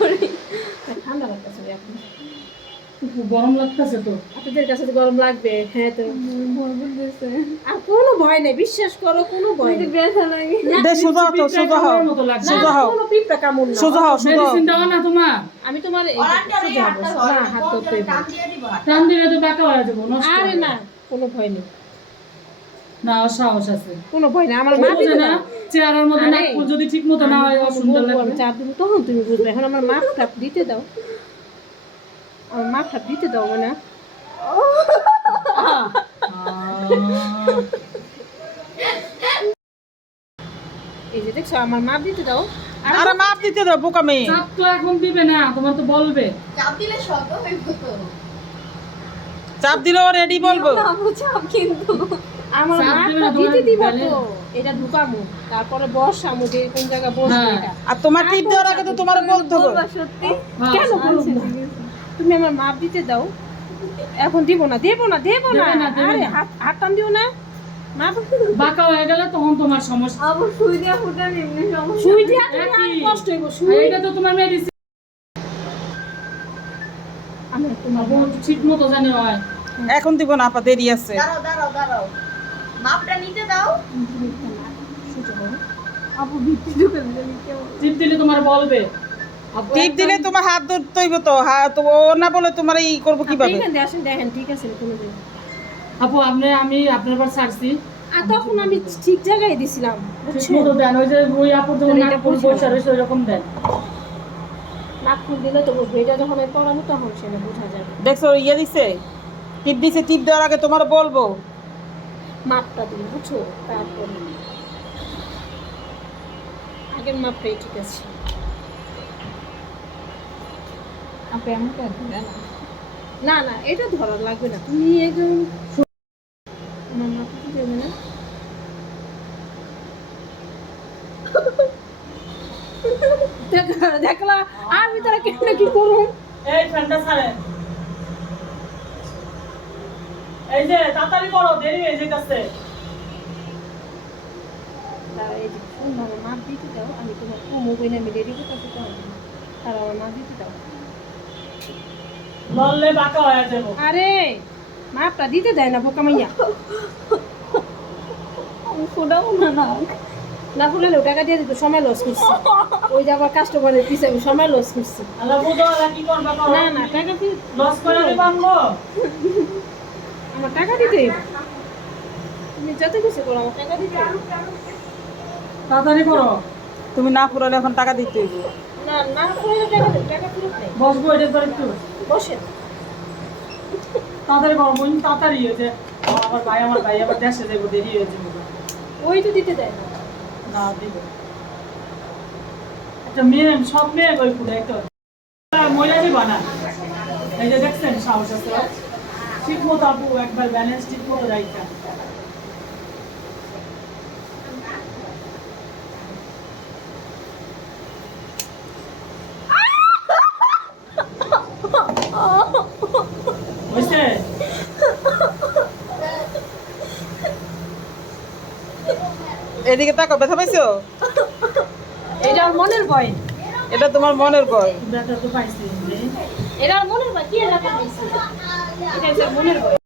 করি। ঠান্ডা লাগতেছে এখন, গরম লাগতেছে তো। আপনাদের কাছে তো গরম লাগবে। হ্যাঁ তো ভয় করতেছে। আর কোনো ভয় নেই, বিশ্বাস করো, কোনো ভয় যদি নেই। ব্যথা লাগে। দে সোজা তো সোজা হও মতো লাগছে। না, সোজা হও কোনো পিঁপড়া কামড় না। সোজা হও সোজা হও। মেডিসিন দাও না তোমার। আমি তোমার এই সোজা হবো, না হাত ধরতে হবে। টান দিলে তো বাঁকা হয়ে যাবো, নষ্ট আরে হবে। না, কোনো ভয় নেই, না, সাহস আছে। কোনো ভয় নেই। আমার মা বুঝে দিতে না, দাও। চেহারার মধ্যে আরে, নাকফুল যদি ঠিক মতো না হয়, আমি অসুন্দর বলবো, আমি লাগবে। চাপ দেবো, তখন তুমি বুঝবে। এখন আমার মাপ টাপ দিতে দাও, আমার মাপ টাপ দিতে দাও না। এই যে দেখছো, আমার মাপ দিতে দাও। আর আরে মাপ দিতে দাও বোকা মেয়ে। চাপ তো এখন দিবে না, তোমার তো বলবে। চাপ দিলে শব্দ হইব তো। চাপ দিলেও রেডি বলবো। না চাপ কিন্তু। আমার চাপ দিবে না, মাপটা দিতে তোমার দিব গালে। তো, এটা ঢুকামু, তারপরে বসামু যে কোন জায়গায় বসবে হ্যাঁ। এটা। আর তোমার টিপ দেওয়ার আগে তো তোমার বলতে হবে। বলবা সত্যি? কেন বলবো না? তুমি আমার মাপ দিতে দাও। এখন দিব না, দেব না, দেব না। দেবে না, দেবে আরে না। হাত টান দিও না। মাপ বাঁকা হয়ে গেলে তখন তোমার সমস্যা। আবার সুই দিয়া ফুটান এমনি সমস্যা। সুই দিয়া তুমি আর একই। কষ্ট হইব। আর সুই এটা তো তোমার মেডিসিন। আমি তোমার ঠিক মতো জানি হয়। এখন দিব না আপা, দেরি আছে। দাঁড়াও। মাপটা নিতে দাও। সুযোগ হবে। আপু ভিত্তি ঢুকান দিলে কেমন? টিপ দিলে তোমার বলবে। টিপ দিলে তোমার হাত ধরতে হইব তো, হাত ও না বলে তোমার এই করবো কিভাবে? এখান দিয়ে আসেন, দেখেন ঠিক আছে কোনো দিন। আপু আমি আপনার পর ছাড়ছি। আর তখন আমি ঠিক জায়গায় দিছিলাম, ঠিক বুঝছো? মতো দেন, ওই যে ওই আপুর যখন তাহলে এটা নাকফুল বুঝবে না। বসে রয়েছে ওইরকম দেন। নাক ফুল দিলে তো বুঝবে, এটা যখন আমি পড়াবো তখন সেটা বোঝা যাবে। দেখছো ইয়ে দিছে, টিপ দিছে, টিপ দেওয়ার আগে তোমার বলবো। মাপটা দিই, বুঝছো? তারপরে আগের মাপটাই ঠিক আছে। আপনি এমন কেন দিলেন? না না, এটা ধরা লাগবে না, তুমি একদম আমার মাপটা কি দেবে না। দেখলা আর ভিতরে কেন কি করুন। এই ফ্যানটা ছাড়েন। এই যে তাড়াতাড়ি করো, দেরি হয়ে যাইতাছে। দাঁড়া, এই যে সুন্দর মাপ দিতে দাও, আমি তোমার মোবাইলে আমি রেডি করতে পারবো না, আর আমার মাপ দিতে দাও। লড়লে বাঁকা হয়ে যাবো। আরে মাপটা দিতে দেয় না বোকা মাইয়া। আমি ফুটাবো না না। না ফুলালেও টাকা দিয়ে দিত, সময় লস করছি। ওই যাবার কাস্টমারের পিছে আমি সময় লস করছি। আল্লাহ বুঝো, আল্লাহ কি করবা করো। না না, টাকা লস করে দিবা আমগো। আমার টাকা দিতে হইব। তুমি যত কিছু করো, আমার টাকা দিতে হইব। তাড়াতাড়ি করো। তুমি না ফুরালে এখন টাকা দিতে হইব। না না ফুলালে টাকা দেব, টাকা ফেরত নেই। বসবো এটার পর একটু। বসেন। তাড়াতাড়ি করো, বোন তাড়াতাড়ি হয়েছে। আমার ভাই আবার দেশে যাবো, দেরি হয়ে যাবো। ওই তো দিতে দেয় না। না দিব। একটা মেয়ে, সব মেয়ে বই ফুটাই তো। মহিলা দিবা না। এই যে দেখছেন সাহস আছে। ঠিক মতো আপু একবার ব্যালেন্স ঠিক মতো রাখা। হয়েছে? এদিকে তাকাও, ব্যথা পাইছো? এটা আর মনের ভয়। এটা তোমার মনের ভয়। ব্যথা তো পাইছি। এটা আর মনের ভয়, কি এটা পাইছি? এটা হচ্ছে মনের ভয়।